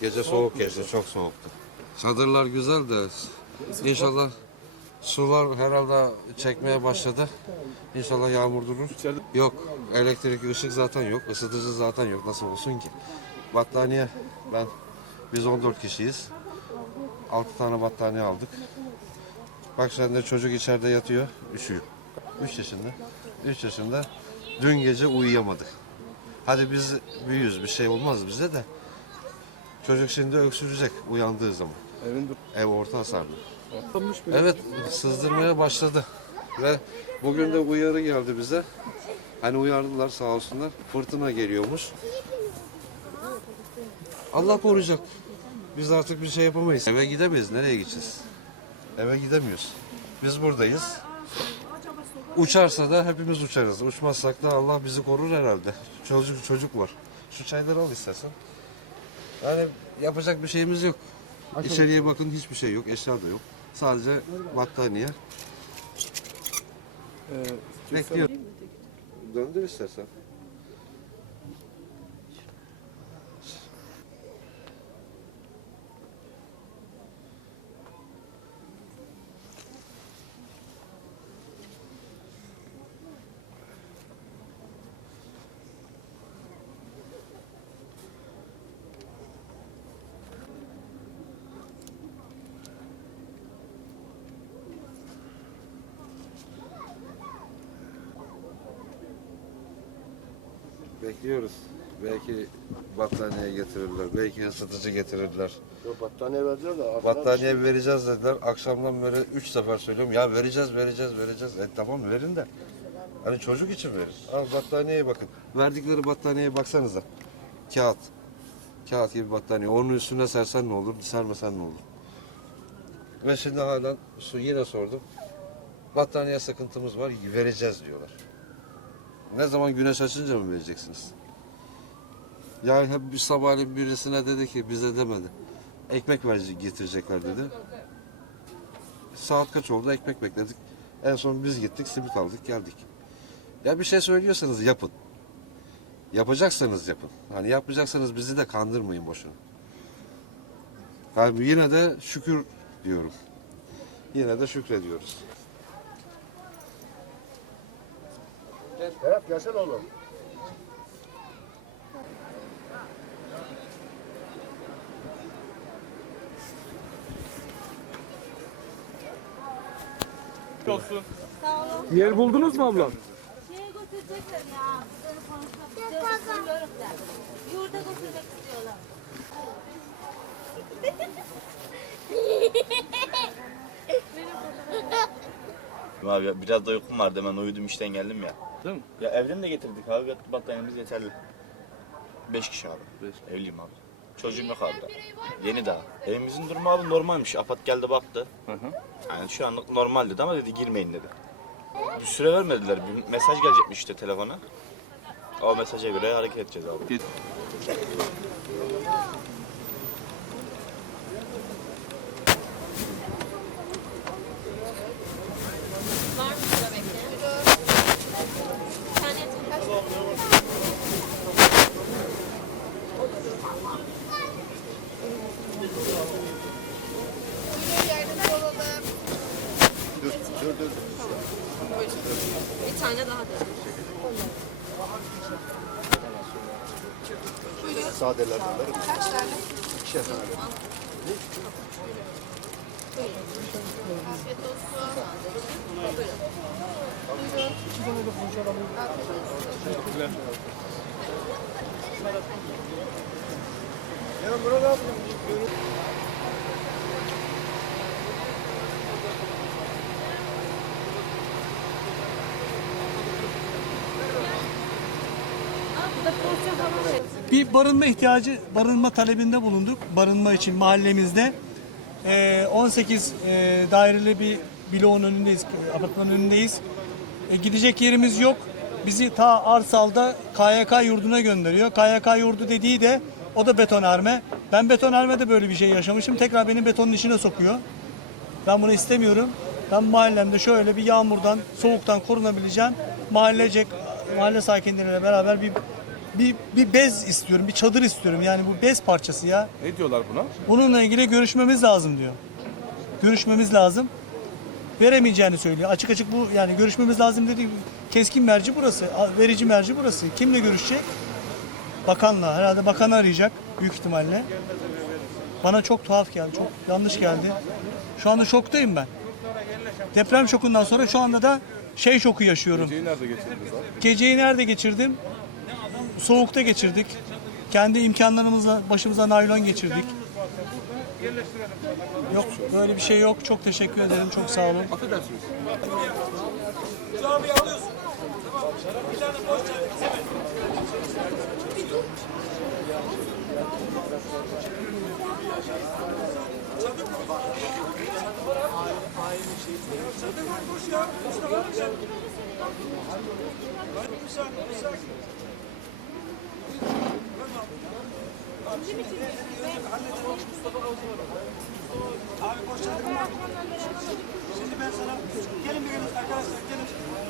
Gece soğuk geçti, çok soğuktu. Çadırlar güzel de inşallah sular herhalde çekmeye başladı. İnşallah yağmur durur. Yok, elektrik, ışık zaten yok, ısıtıcı zaten yok. Nasıl olsun ki? Battaniye, ben, biz 14 kişiyiz. 6 tane battaniye aldık. Bak sen de çocuk içeride yatıyor, üşüyor. 3 yaşında. 3 yaşında. Dün gece uyuyamadık. Hadi biz büyüyüz, bir şey olmaz bize de. Çocuk şimdi öksürecek uyandığı zaman. Evin Ev orta hasarlı. Evet sızdırmaya başladı. Ve bugün de uyarı geldi bize. Hani uyardılar sağ olsunlar. Fırtına geliyormuş. Allah koruyacak. Biz artık bir şey yapamayız. Eve gidemeyiz. Nereye gideceğiz? Eve gidemiyoruz. Biz buradayız. Uçarsa da hepimiz uçarız. Uçmazsak da Allah bizi korur herhalde. Çocuk çocuk var. Şu çayları al istersen. Yani yapacak bir şeyimiz yok. İçeriye bakın hiçbir şey yok. Eşya da yok. Sadece battaniye. Ee, Bekliyorum. Döndür istersen. Bekliyoruz. Belki battaniye getirirler. Belki ısıtıcı getirirler. Yok battaniye verdiler de. Battaniye vereceğiz dediler. Akşamdan beri üç sefer söylüyorum. Ya vereceğiz, vereceğiz, vereceğiz. E tamam verin de. Hani çocuk için verin. Al battaniyeye bakın. Verdikleri battaniyeye baksanıza. Kağıt. Kağıt gibi battaniye. Onun üstüne sersen ne olur, sermesen ne olur? Ve şimdi hala su yine sordum. Battaniye sıkıntımız var, vereceğiz diyorlar. Ne zaman güneş açınca mı vereceksiniz? Ya hep bir sabahleyin birisine dedi ki bize demedi. Ekmek getirecekler dedi. Saat kaç oldu ekmek bekledik. En son biz gittik simit aldık geldik. Ya bir şey söylüyorsanız yapın. Yapacaksanız yapın. Hani yapmayacaksanız bizi de kandırmayın boşuna. Yani yine de şükür diyorum. Yine de şükrediyoruz. Ferhat gelsene oğlum. olsun. Yer buldunuz mu abla? Şeye götürecekler ya. Kızları konuşmak istiyorum da. Yurda götürmek istiyorlar. Abi biraz da uykum vardı hemen uyudum işten geldim ya. Değil mi? Ya evden de getirdik abi battaniyemiz yeterli. Beş kişi abi. Beş. Evliyim abi. Çocuğum yok abi. daha. Yeni daha. Evimizin durumu abi normalmiş. Apat geldi baktı. Hı hı. Yani şu anlık normal dedi ama dedi girmeyin dedi. Bir süre vermediler. Bir mesaj gelecekmiş işte telefona. O mesaja göre hareket edeceğiz abi. Git. Var mı sıra bekleyen? Bir tane yeter. Dur dur dur. Bir tane daha da. Sadelerden verir misin? Kaç tane? İkişer tane. ver. Ya Bir barınma ihtiyacı, barınma talebinde bulunduk. Barınma için mahallemizde. Ee, 18 e, daireli bir bloğun önündeyiz, apartmanın önündeyiz. E, gidecek yerimiz yok. Bizi ta Arsal'da KYK yurduna gönderiyor. KYK yurdu dediği de O da betonarme. Ben betonarmede böyle bir şey yaşamışım. Tekrar beni betonun içine sokuyor. Ben bunu istemiyorum. Ben mahallemde şöyle bir yağmurdan, soğuktan korunabileceğim. Mahallecek, mahalle sakinleriyle beraber bir bir, bir bez istiyorum, bir çadır istiyorum. Yani bu bez parçası ya. Ne diyorlar buna? Bununla ilgili görüşmemiz lazım diyor. Görüşmemiz lazım. Veremeyeceğini söylüyor. Açık açık bu yani görüşmemiz lazım dedi. Keskin merci burası. Verici merci burası. Kimle görüşecek? Bakanla. Herhalde bakanı arayacak büyük ihtimalle. Bana çok tuhaf geldi. Çok yanlış geldi. Şu anda şoktayım ben. Deprem şokundan sonra şu anda da şey şoku yaşıyorum. Geceyi nerede geçirdiniz abi? Geceyi nerede geçirdim? Soğukta geçirdik. Kendi imkanlarımızla başımıza naylon geçirdik. Yok böyle bir şey yok. Çok teşekkür ederim. Çok sağ olun. Affedersiniz. Şimdi ben sana gelin bir gelin arkadaşlar gelin.